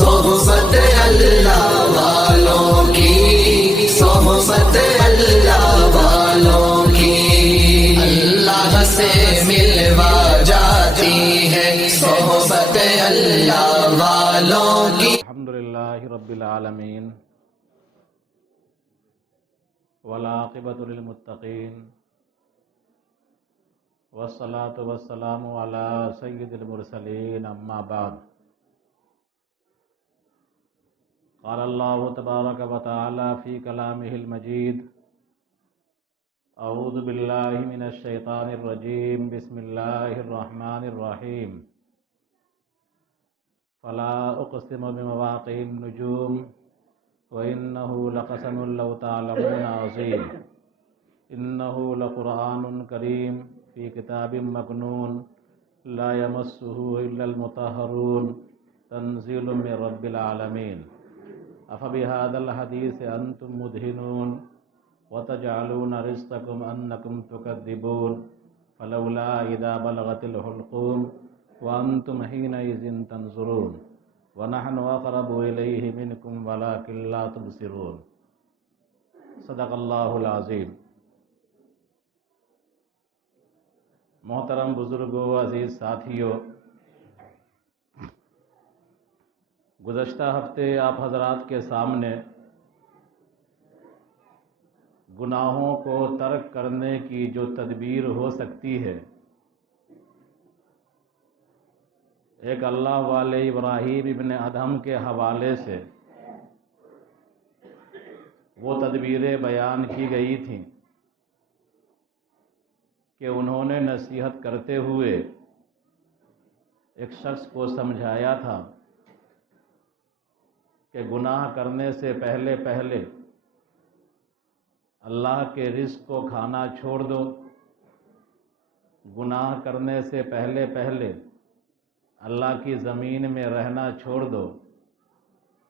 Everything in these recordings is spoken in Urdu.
صحبت اللہ والوں کی، صحبت اللہ والوں کی، اللہ سے ملوا جاتی ہے صحبت اللہ والوں کی۔ الحمدللہ رب العالمین والعاقبۃ للمتقین والصلاة والسلام علی سید المرسلین، اما بعد۔ قال اللہ تبارک و تعالی فی کلامہ المجید، اعوذ باللہ من الشیطان الرجیم، بسم اللہ الرحمن الرحیم۔ فلا اقسم بمواقع النجوم وإنه لقسم لو تعلمون عظیم، انه لقرآن کریم فی کتاب مکنون لا یمسہ الا المطہرون تنزیل من رب العالمین۔ افبہذا الحدیث انتم مدہنون وتجعلون رزقکم انکم تکذبون، فلولا اذا بلغت الحلقوم وانتم حینئذ تنظرون ونحن اقرب الیہ منکم ولکن لا تبصرون۔ صدق اللہ العظیم۔ محترم بزرگوں، عزیز ساتھیوں، گزشتہ ہفتے آپ حضرات کے سامنے گناہوں کو ترک کرنے کی جو تدبیر ہو سکتی ہے، ایک اللہ والے ابراہیم ابن ادہم کے حوالے سے وہ تدبیریں بیان کی گئی تھیں کہ انہوں نے نصیحت کرتے ہوئے ایک شخص کو سمجھایا تھا کہ گناہ کرنے سے پہلے پہلے اللہ کے رزق کو کھانا چھوڑ دو، گناہ کرنے سے پہلے پہلے اللہ کی زمین میں رہنا چھوڑ دو،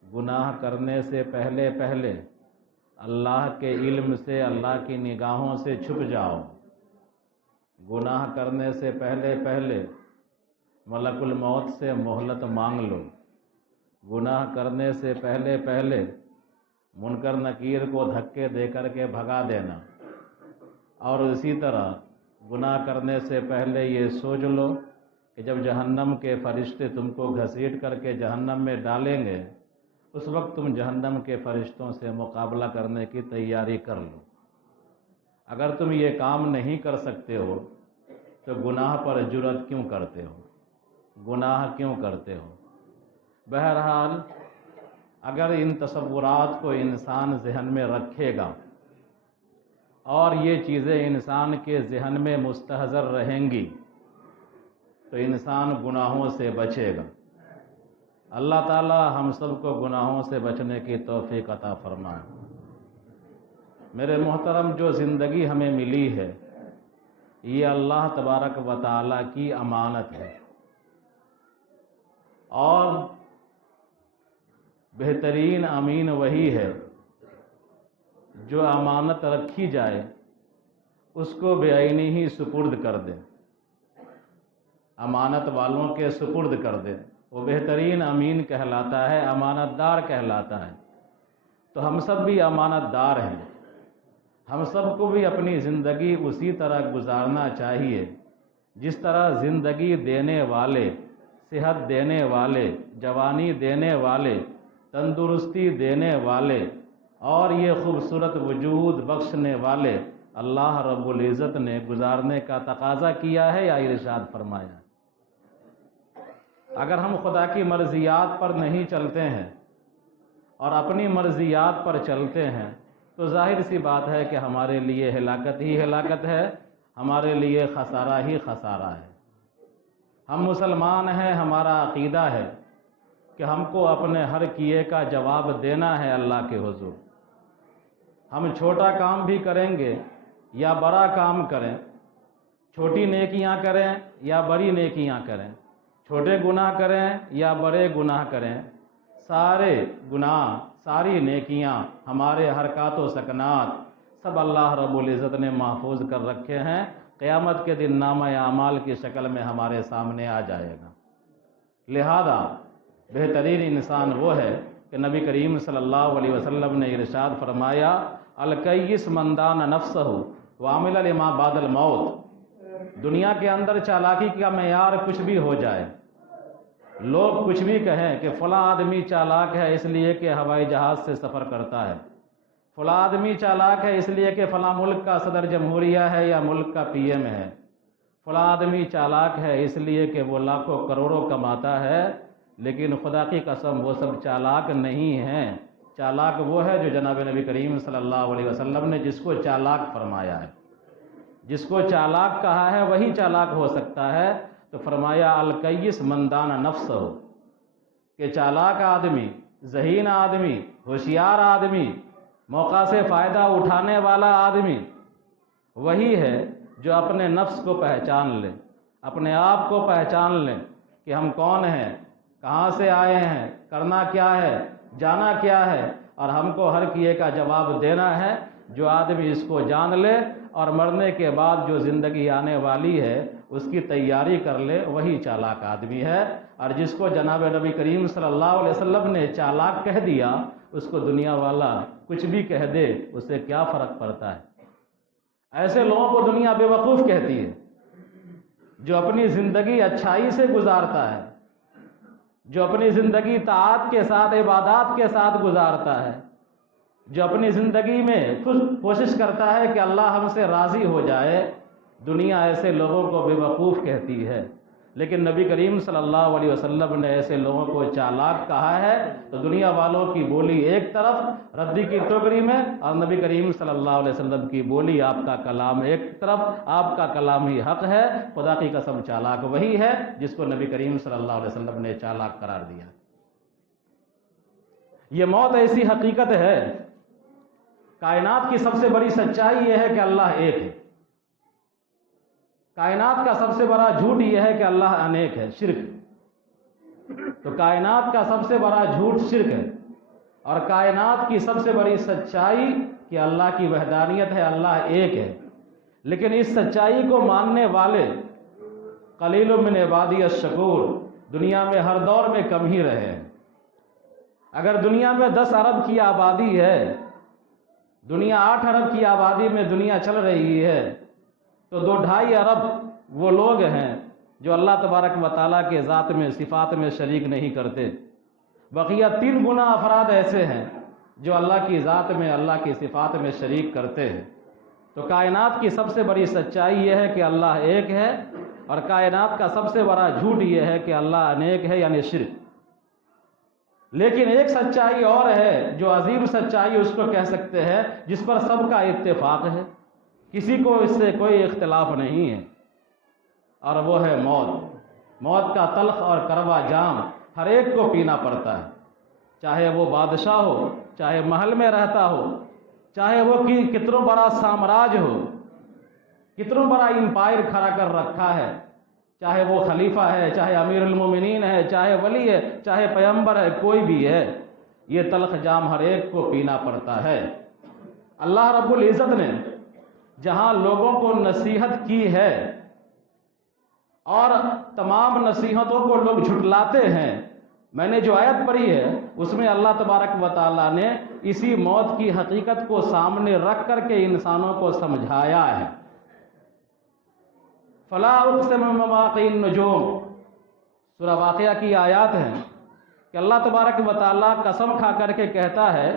گناہ کرنے سے پہلے پہلے اللہ کے علم سے، اللہ کی نگاہوں سے چھپ جاؤ، گناہ کرنے سے پہلے پہلے ملک الموت سے مہلت مانگ لو، گناہ کرنے سے پہلے پہلے منکر نکیر کو دھکے دے کر کے بھگا دینا، اور اسی طرح گناہ کرنے سے پہلے یہ سوچ لو کہ جب جہنم کے فرشتے تم کو گھسیٹ کر کے جہنم میں ڈالیں گے، اس وقت تم جہنم کے فرشتوں سے مقابلہ کرنے کی تیاری کر لو۔ اگر تم یہ کام نہیں کر سکتے ہو تو گناہ پر جرأت کیوں کرتے ہو، گناہ کیوں کرتے ہو؟ بہرحال اگر ان تصورات کو انسان ذہن میں رکھے گا اور یہ چیزیں انسان کے ذہن میں مستحضر رہیں گی تو انسان گناہوں سے بچے گا۔ اللہ تعالی ہم سب کو گناہوں سے بچنے کی توفیق عطا فرمائے۔ میرے محترم، جو زندگی ہمیں ملی ہے یہ اللہ تبارک و تعالی کی امانت ہے، اور بہترین امین وہی ہے جو امانت رکھی جائے اس کو بے عینی ہی سپرد کر دے، امانت والوں کے سپرد کر دے، وہ بہترین امین کہلاتا ہے، امانت دار کہلاتا ہے۔ تو ہم سب بھی امانت دار ہیں، ہم سب کو بھی اپنی زندگی اسی طرح گزارنا چاہیے جس طرح زندگی دینے والے، صحت دینے والے، جوانی دینے والے، تندرستی دینے والے اور یہ خوبصورت وجود بخشنے والے اللہ رب العزت نے گزارنے کا تقاضا کیا ہے یا ارشاد فرمایا۔ اگر ہم خدا کی مرضیات پر نہیں چلتے ہیں اور اپنی مرضیات پر چلتے ہیں تو ظاہر سی بات ہے کہ ہمارے لیے ہلاکت ہی ہلاکت ہے، ہمارے لیے خسارہ ہی خسارہ ہے۔ ہم مسلمان ہیں، ہمارا عقیدہ ہے کہ ہم کو اپنے ہر کیے کا جواب دینا ہے اللہ کے حضور۔ ہم چھوٹا کام بھی کریں گے یا بڑا کام کریں، چھوٹی نیکیاں کریں یا بڑی نیکیاں کریں، چھوٹے گناہ کریں یا بڑے گناہ کریں، سارے گناہ، ساری نیکیاں، ہمارے حرکات و سکنات سب اللہ رب العزت نے محفوظ کر رکھے ہیں۔ قیامت کے دن نامہ اعمال کی شکل میں ہمارے سامنے آ جائے گا۔ لہذا بہترین انسان وہ ہے کہ نبی کریم صلی اللہ علیہ وسلم نے ارشاد فرمایا الکیس من دان نفسہ وعمل لما بعد الموت۔ دنیا کے اندر چالاکی کا معیار کچھ بھی ہو جائے، لوگ کچھ بھی کہیں کہ فلاں آدمی چالاک ہے اس لیے کہ ہوائی جہاز سے سفر کرتا ہے، فلاں آدمی چالاک ہے اس لیے کہ فلاں ملک کا صدر جمہوریہ ہے یا ملک کا پی ایم ہے، فلاں آدمی چالاک ہے اس لیے کہ وہ لاکھوں کروڑوں کماتا ہے، لیکن خدا کی قسم وہ سب چالاک نہیں ہیں۔ چالاک وہ ہے جو جناب نبی کریم صلی اللہ علیہ وسلم نے جس کو چالاک فرمایا ہے، جس کو چالاک کہا ہے وہی چالاک ہو سکتا ہے۔ تو فرمایا الکیس من دان نفسہ، کہ چالاک آدمی، ذہین آدمی، ہوشیار آدمی، موقع سے فائدہ اٹھانے والا آدمی وہی ہے جو اپنے نفس کو پہچان لے، اپنے آپ کو پہچان لے کہ ہم کون ہیں، کہاں سے آئے ہیں، کرنا کیا ہے، جانا کیا ہے، اور ہم کو ہر کیے کا جواب دینا ہے۔ جو آدمی اس کو جان لے اور مرنے کے بعد جو زندگی آنے والی ہے اس کی تیاری کر لے، وہی چالاک آدمی ہے۔ اور جس کو جناب نبی کریم صلی اللہ علیہ وسلم نے چالاک کہہ دیا، اس کو دنیا والا کچھ بھی کہہ دے اس سے کیا فرق پڑتا ہے۔ ایسے لوگوں کو دنیا بے وقوف کہتی ہے، جو اپنی زندگی اچھائی سے گزارتا ہے، جو اپنی زندگی طاعت کے ساتھ، عبادات کے ساتھ گزارتا ہے، جو اپنی زندگی میں کوشش کرتا ہے کہ اللہ ہم سے راضی ہو جائے۔ دنیا ایسے لوگوں کو بے وقوف کہتی ہے، لیکن نبی کریم صلی اللہ علیہ وسلم نے ایسے لوگوں کو چالاک کہا ہے۔ تو دنیا والوں کی بولی ایک طرف ردی کی ٹوکری میں، اور نبی کریم صلی اللہ علیہ وسلم کی بولی، آپ کا کلام ایک طرف، آپ کا کلام ہی حق ہے۔ خدا کی قسم چالاک وہی ہے جس کو نبی کریم صلی اللہ علیہ وسلم نے چالاک قرار دیا۔ یہ موت ایسی حقیقت ہے، کائنات کی سب سے بڑی سچائی یہ ہے کہ اللہ ایک ہے، کائنات کا سب سے بڑا جھوٹ یہ ہے کہ اللہ انیک ہے، شرک۔ تو کائنات کا سب سے بڑا جھوٹ شرک ہے، اور کائنات کی سب سے بڑی سچائی کہ اللہ کی وحدانیت ہے، اللہ ایک ہے۔ لیکن اس سچائی کو ماننے والے قلیل من عبادی الشکور دنیا میں ہر دور میں کم ہی رہے ہیں۔ اگر دنیا میں 10 ارب کی آبادی ہے، دنیا 8 ارب کی آبادی میں دنیا چل رہی ہے، تو 2-2.5 ارب وہ لوگ ہیں جو اللہ تبارک و تعالیٰ کے ذات میں، صفات میں شریک نہیں کرتے۔ بقیہ 3 گنا افراد ایسے ہیں جو اللہ کی ذات میں، اللہ کی صفات میں شریک کرتے ہیں۔ تو کائنات کی سب سے بڑی سچائی یہ ہے کہ اللہ ایک ہے، اور کائنات کا سب سے بڑا جھوٹ یہ ہے کہ اللہ انیک ہے، یعنی شرک۔ لیکن ایک سچائی اور ہے جو عظیم سچائی اس کو کہہ سکتے ہیں، جس پر سب کا اتفاق ہے، کسی کو اس سے کوئی اختلاف نہیں ہے، اور وہ ہے موت۔ موت کا تلخ اور کڑوا جام ہر ایک کو پینا پڑتا ہے، چاہے وہ بادشاہ ہو، چاہے محل میں رہتا ہو، چاہے وہ کتنا بڑا سامراج ہو، کتنا بڑا امپائر کھڑا کر رکھا ہے، چاہے وہ خلیفہ ہے، چاہے امیر المومنین ہے، چاہے ولی ہے، چاہے پیغمبر ہے، کوئی بھی ہے، یہ تلخ جام ہر ایک کو پینا پڑتا ہے۔ اللہ رب العزت نے جہاں لوگوں کو نصیحت کی ہے اور تمام نصیحتوں کو لوگ جھٹلاتے ہیں، میں نے جو آیت پڑھی ہے اس میں اللہ تبارک و تعالیٰ نے اسی موت کی حقیقت کو سامنے رکھ کر کے انسانوں کو سمجھایا ہے۔ فلا اقسم بمواقع النجوم، سورہ واقعہ کی آیات ہیں کہ اللہ تبارک و تعالیٰ قسم کھا کر کے کہتا ہے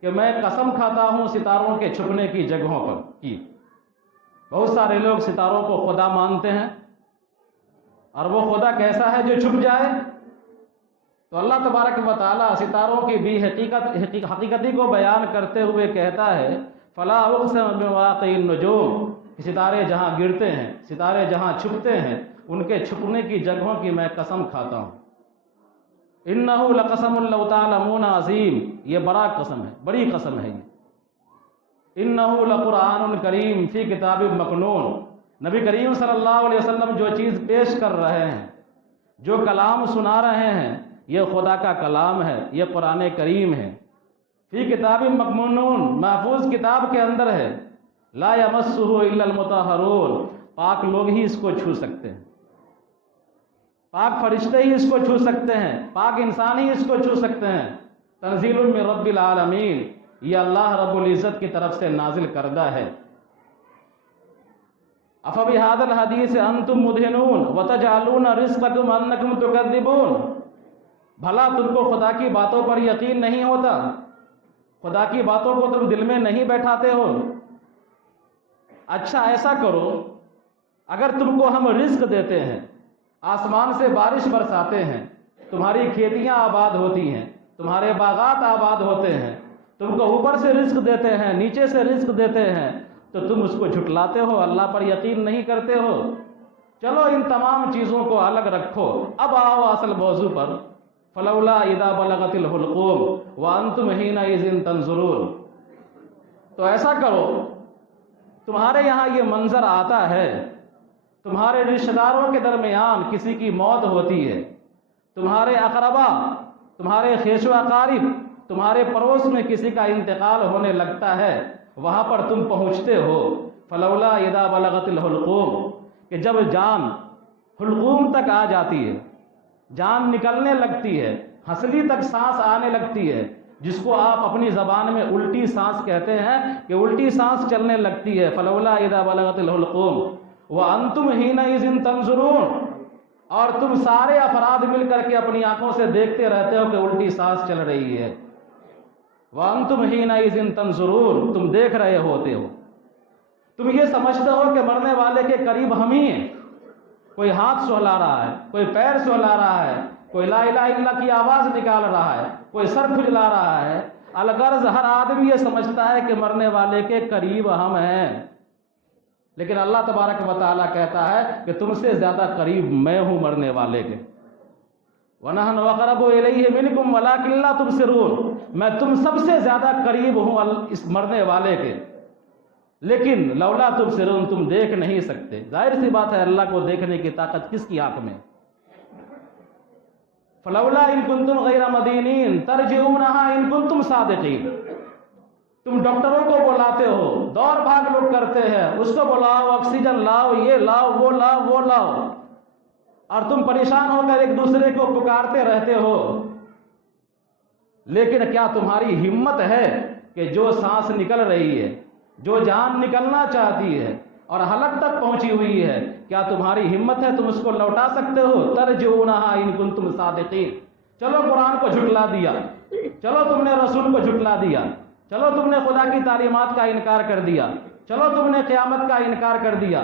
کہ میں قسم کھاتا ہوں ستاروں کے چھپنے کی جگہوں پر کی۔ بہت سارے لوگ ستاروں کو خدا مانتے ہیں، اور وہ خدا کیسا ہے جو چھپ جائے؟ تو اللہ تبارک و تعالیٰ ستاروں کی بھی حقیقتی کو بیان کرتے ہوئے کہتا ہے فلا اقسم بمواقع النجوم، کہ ستارے جہاں گرتے ہیں، ستارے جہاں چھپتے ہیں، ان کے چھپنے کی جگہوں کی میں قسم کھاتا ہوں۔ انہ لقسم لو تعلمون عظیم، یہ بڑا قسم ہے، بڑی قسم ہے یہ۔ انہ لقرآن کریم فی کتاب مکنون، نبی کریم صلی اللہ علیہ وسلم جو چیز پیش کر رہے ہیں، جو کلام سنا رہے ہیں، یہ خدا کا کلام ہے، یہ قرآن کریم ہے۔ فی کتاب مکنون، محفوظ کتاب کے اندر ہے۔ لا یمسہ الا المطہرون، پاک لوگ ہی اس کو چھو سکتے ہیں۔ پاک فرشتے ہی اس کو چھو سکتے ہیں، پاک انسان ہی اس کو چھو سکتے ہیں۔ تنزیل من رب العالمین، یہ اللہ رب العزت کی طرف سے نازل کردہ ہے۔ افبہذا الحدیث انتم مدہنون وتجعلون رزقکم انکم تکذبون، بھلا تم کو خدا کی باتوں پر یقین نہیں ہوتا؟ خدا کی باتوں کو تم دل میں نہیں بیٹھاتے ہو؟ اچھا ایسا کرو، اگر تم کو ہم رزق دیتے ہیں، آسمان سے بارش برساتے ہیں، تمہاری کھیتیاں آباد ہوتی ہیں، تمہارے باغات آباد ہوتے ہیں، تم کو اوپر سے رزق دیتے ہیں، نیچے سے رزق دیتے ہیں، تو تم اس کو جھٹلاتے ہو، اللہ پر یقین نہیں کرتے ہو؟ چلو ان تمام چیزوں کو الگ رکھو، اب آؤ اصل موضوع پر۔ فلولا اذا بلغت الحلقوم وانتم حینئذ تنظرون، تو ایسا کرو، تمہارے یہاں یہ منظر آتا ہے، تمہارے رشتہ داروں کے درمیان کسی کی موت ہوتی ہے، تمہارے اقربا، تمہارے خیش و اقارب، تمہارے پڑوس میں کسی کا انتقال ہونے لگتا ہے، وہاں پر تم پہنچتے ہو۔ فلولا اذا بلغت الحلقوم، کہ جب جان حلقوم تک آ جاتی ہے، جان نکلنے لگتی ہے، ہنسلی تک سانس آنے لگتی ہے، جس کو آپ اپنی زبان میں الٹی سانس کہتے ہیں کہ الٹی سانس چلنے لگتی ہے۔ فلولا اذا بلغت الحلقوم وانتم حینئذ تنظرون، اور تم سارے افراد مل کر کے اپنی آنکھوں سے دیکھتے رہتے ہو کہ الٹی سانس چل رہی ہے۔ وانتم حینئذ تنظرون، تم دیکھ رہے ہوتے ہو، تم یہ سمجھتے ہو کہ مرنے والے کے قریب ہم ہی ہیں، کوئی ہاتھ سہلا رہا ہے، کوئی پیر سہلا رہا ہے، کوئی لا الہ الا اللہ کی آواز نکال رہا ہے، کوئی سر کھجلا رہا ہے۔ الغرض ہر آدمی یہ سمجھتا ہے کہ مرنے والے کے قریب ہم ہیں، لیکن اللہ تبارک و تعالیٰ کہتا ہے کہ تم سے زیادہ قریب میں ہوں مرنے والے کے۔ وَنَحْنُ أَقْرَبُ إِلَيْهِ مِنْكُمْ وَلَٰكِن لَّا تُبْصِرُونَ، میں تم سب سے زیادہ قریب ہوں اس مرنے والے کے، لیکن لولا تبصرون، تم دیکھ نہیں سکتے۔ ظاہر سی بات ہے اللہ کو دیکھنے کی طاقت کس کی آنکھ میں؟ فلولا ان کنتم غیر مدینین ترجعونها ان کنتم صادقین، تم ڈاکٹروں کو بلاتے ہو، دوڑ بھاگ لوگ کرتے ہیں، اس کو بلاؤ، آکسیجن لاؤ، یہ لاؤ، وہ لاؤ، وہ لاؤ، اور تم پریشان ہو کر ایک دوسرے کو پکارتے رہتے ہو، لیکن کیا تمہاری ہمت ہے کہ جو سانس نکل رہی ہے، جو جان نکلنا چاہتی ہے اور حلق تک پہنچی ہوئی ہے، کیا تمہاری ہمت ہے تم اس کو لوٹا سکتے ہو؟ ترجعونها ان کنتم صادقین، چلو قرآن کو جھٹلا دیا، چلو تم نے رسول کو جھٹلا دیا، چلو تم نے خدا کی تعلیمات کا انکار کر دیا، چلو تم نے قیامت کا انکار کر دیا،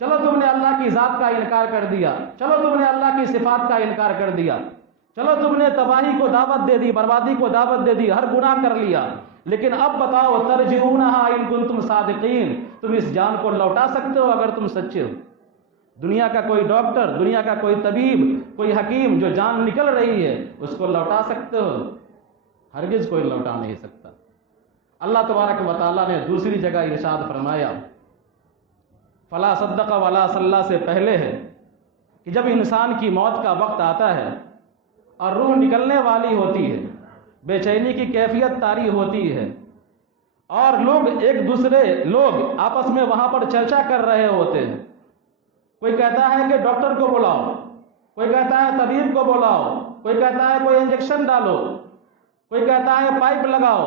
چلو تم نے اللہ کی ذات کا انکار کر دیا، چلو تم نے اللہ کی صفات کا انکار کر دیا، چلو تم نے تباہی کو دعوت دے دی، بربادی کو دعوت دے دی، ہر گناہ کر لیا، لیکن اب بتاؤ ترجعونها ان کنتم صادقین، تم اس جان کو لوٹا سکتے ہو اگر تم سچے ہو؟ دنیا کا کوئی ڈاکٹر، دنیا کا کوئی طبیب، کوئی حکیم جو جان نکل رہی ہے اس کو لوٹا سکتے ہو؟ ہرگز کوئی لوٹا نہیں سکتا۔ اللہ تبارک و تعالیٰ نے دوسری جگہ ارشاد فرمایا، فلا صدق ولا صلی سے پہلے ہے کہ جب انسان کی موت کا وقت آتا ہے اور روح نکلنے والی ہوتی ہے، بے چینی کی کیفیت طاری ہوتی ہے، اور لوگ آپس میں وہاں پر چرچا کر رہے ہوتے ہیں، کوئی کہتا ہے کہ ڈاکٹر کو بلاؤ، کوئی کہتا ہے طبیب کو بلاؤ، کوئی کہتا ہے کوئی انجیکشن ڈالو، کوئی کہتا ہے پائپ لگاؤ،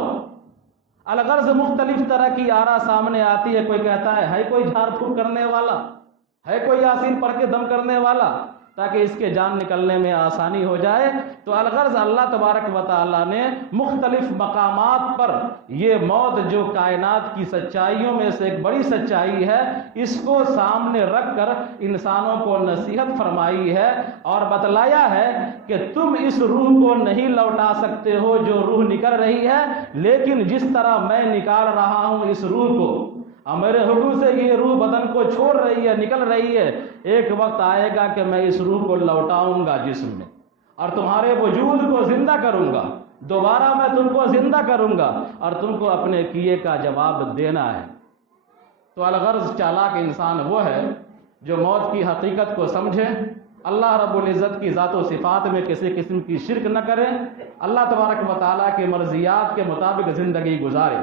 الغرض مختلف طرح کی آرا سامنے آتی ہے۔ کوئی کہتا ہے کوئی جھاڑ پھونک کرنے والا، ہے کوئی یاسین پڑھ کے دم کرنے والا تاکہ اس کے جان نکلنے میں آسانی ہو جائے۔ تو الغرض اللہ تبارک و تعالیٰ نے مختلف مقامات پر یہ موت جو کائنات کی سچائیوں میں سے ایک بڑی سچائی ہے، اس کو سامنے رکھ کر انسانوں کو نصیحت فرمائی ہے اور بتلایا ہے کہ تم اس روح کو نہیں لوٹا سکتے ہو جو روح نکل رہی ہے، لیکن جس طرح میں نکال رہا ہوں اس روح کو، اور میرے حکم سے یہ روح بدن کو چھوڑ رہی ہے، نکل رہی ہے، ایک وقت آئے گا کہ میں اس روح کو لوٹاؤں گا جسم میں، اور تمہارے وجود کو زندہ کروں گا، دوبارہ میں تم کو زندہ کروں گا، اور تم کو اپنے کیے کا جواب دینا ہے۔ تو الغرض چالاک انسان وہ ہے جو موت کی حقیقت کو سمجھے، اللہ رب العزت کی ذات و صفات میں کسی قسم کی شرک نہ کرے، اللہ تبارک و تعالیٰ کے مرضیات کے مطابق زندگی گزارے،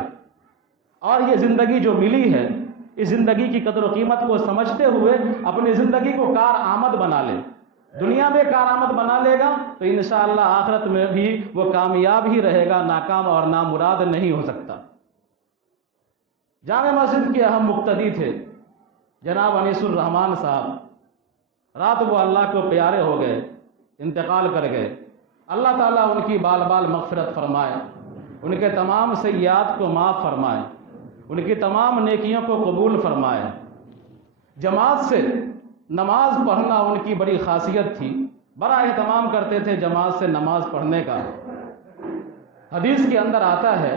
اور یہ زندگی جو ملی ہے اس زندگی کی قدر و قیمت کو سمجھتے ہوئے اپنی زندگی کو کارآمد بنا لے، دنیا میں کارآمد بنا لے گا تو انشاءاللہ آخرت میں بھی وہ کامیاب ہی رہے گا، ناکام اور نامراد نہیں ہو سکتا۔ جامع مسجد کے اہم مقتدی تھے جناب انیس الرحمان صاحب، رات وہ اللہ کو پیارے ہو گئے، انتقال کر گئے۔ اللہ تعالیٰ ان کی بال بال مغفرت فرمائے، ان کے تمام سیئات کو معاف فرمائے، ان کی تمام نیکیوں کو قبول فرمائے۔ جماعت سے نماز پڑھنا ان کی بڑی خاصیت تھی، بڑا اہتمام کرتے تھے جماعت سے نماز پڑھنے کا۔ حدیث کے اندر آتا ہے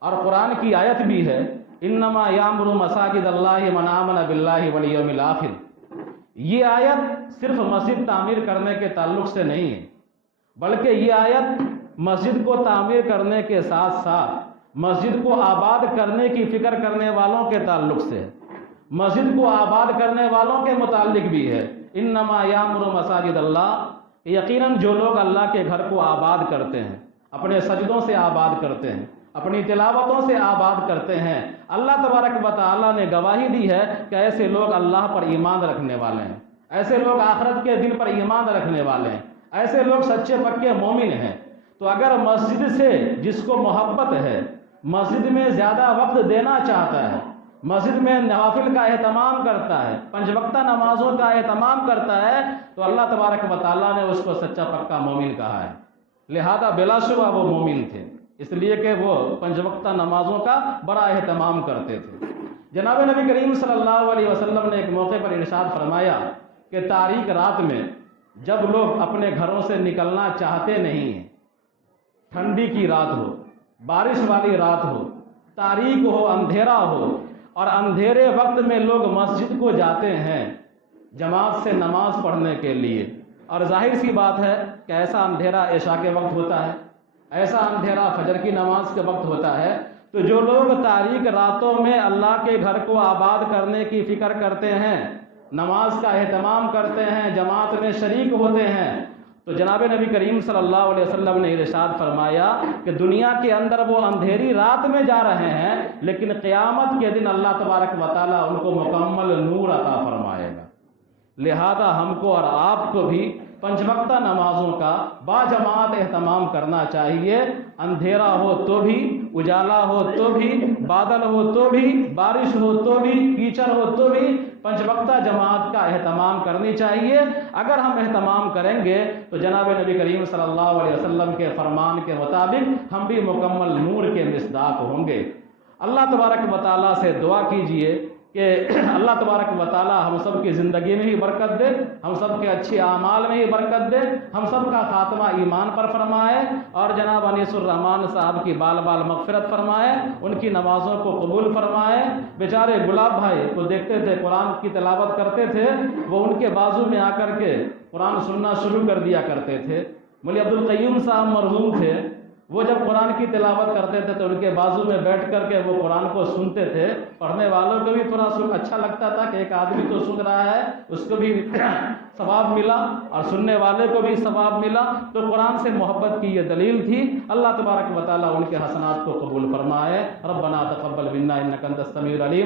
اور قرآن کی آیت بھی ہے، انما یامر مساجد اللہ من آمن باللہ والیوم الآخر۔ یہ آیت صرف مسجد تعمیر کرنے کے تعلق سے نہیں ہے، بلکہ یہ آیت مسجد کو تعمیر کرنے کے ساتھ ساتھ مسجد کو آباد کرنے کی فکر کرنے والوں کے تعلق سے ہے، مسجد کو آباد کرنے والوں کے متعلق بھی ہے۔ انما یامر مساجد اللہ، یقیناً جو لوگ اللہ کے گھر کو آباد کرتے ہیں، اپنے سجدوں سے آباد کرتے ہیں، اپنی تلاوتوں سے آباد کرتے ہیں، اللہ تبارک و تعالیٰ نے گواہی دی ہے کہ ایسے لوگ اللہ پر ایمان رکھنے والے ہیں، ایسے لوگ آخرت کے دن پر ایمان رکھنے والے ہیں، ایسے لوگ سچے پکے مومن ہیں۔ تو اگر مسجد سے جس کو محبت ہے، مسجد میں زیادہ وقت دینا چاہتا ہے، مسجد میں نوافل کا اہتمام کرتا ہے، 5 وقتہ نمازوں کا اہتمام کرتا ہے، تو اللہ تبارک و تعالیٰ نے اس کو سچا پکا مومن کہا ہے۔ لہذا بلا شبہ وہ مومن تھے، اس لیے کہ وہ 5 وقتہ نمازوں کا بڑا اہتمام کرتے تھے۔ جناب نبی کریم صلی اللہ علیہ وسلم نے ایک موقع پر ارشاد فرمایا کہ تاریک رات میں جب لوگ اپنے گھروں سے نکلنا چاہتے نہیں ہیں، ٹھنڈی کی رات ہو، بارش والی رات ہو، تاریک ہو، اندھیرا ہو، اور اندھیرے وقت میں لوگ مسجد کو جاتے ہیں جماعت سے نماز پڑھنے کے لیے، اور ظاہر سی بات ہے کہ ایسا اندھیرا عشاء کے وقت ہوتا ہے، ایسا اندھیرا فجر کی نماز کے وقت ہوتا ہے، تو جو لوگ تاریک راتوں میں اللہ کے گھر کو آباد کرنے کی فکر کرتے ہیں، نماز کا اہتمام کرتے ہیں، جماعت میں شریک ہوتے ہیں، تو جناب نبی کریم صلی اللہ علیہ وسلم نے ارشاد فرمایا کہ دنیا کے اندر وہ اندھیری رات میں جا رہے ہیں، لیکن قیامت کے دن اللہ تبارک و تعالیٰ ان کو مکمل نور عطا فرمائے گا۔ لہذا ہم کو اور آپ کو بھی 5 وقتہ نمازوں کا باجماعت اہتمام کرنا چاہیے، اندھیرا ہو تو بھی، اجالا ہو تو بھی، بادل ہو تو بھی، بارش ہو تو بھی، کیچڑ ہو تو بھی 5 وقتہ جماعت کا اہتمام کرنی چاہیے۔ اگر ہم اہتمام کریں گے تو جناب نبی کریم صلی اللہ علیہ وسلم کے فرمان کے مطابق ہم بھی مکمل نور کے مصداق ہوں گے۔ اللہ تبارک و تعالیٰ سے دعا کیجئے کہ اللہ تبارک و تعالیٰ ہم سب کی زندگی میں ہی برکت دے، ہم سب کے اچھے اعمال میں ہی برکت دے، ہم سب کا خاتمہ ایمان پر فرمائے، اور جناب انیس الرحمان صاحب کی بال بال مغفرت فرمائے، ان کی نمازوں کو قبول فرمائے۔ بیچارے گلاب بھائی کو دیکھتے تھے قرآن کی تلاوت کرتے تھے، وہ ان کے بازو میں آ کر کے قرآن سننا شروع کر دیا کرتے تھے۔ مولی عبدالقیوم صاحب مرحوم تھے، وہ جب قرآن کی تلاوت کرتے تھے تو ان کے بازو میں بیٹھ کر کے وہ قرآن کو سنتے تھے۔ پڑھنے والوں کو بھی تھوڑا اچھا لگتا تھا کہ ایک آدمی تو سن رہا ہے، اس کو بھی ثواب ملا اور سننے والے کو بھی ثواب ملا، تو قرآن سے محبت کی یہ دلیل تھی۔ اللہ تبارک و تعالیٰ ان کے حسنات کو قبول فرمائے۔ ربنا تقبل منا انک انت السمیع العلیم۔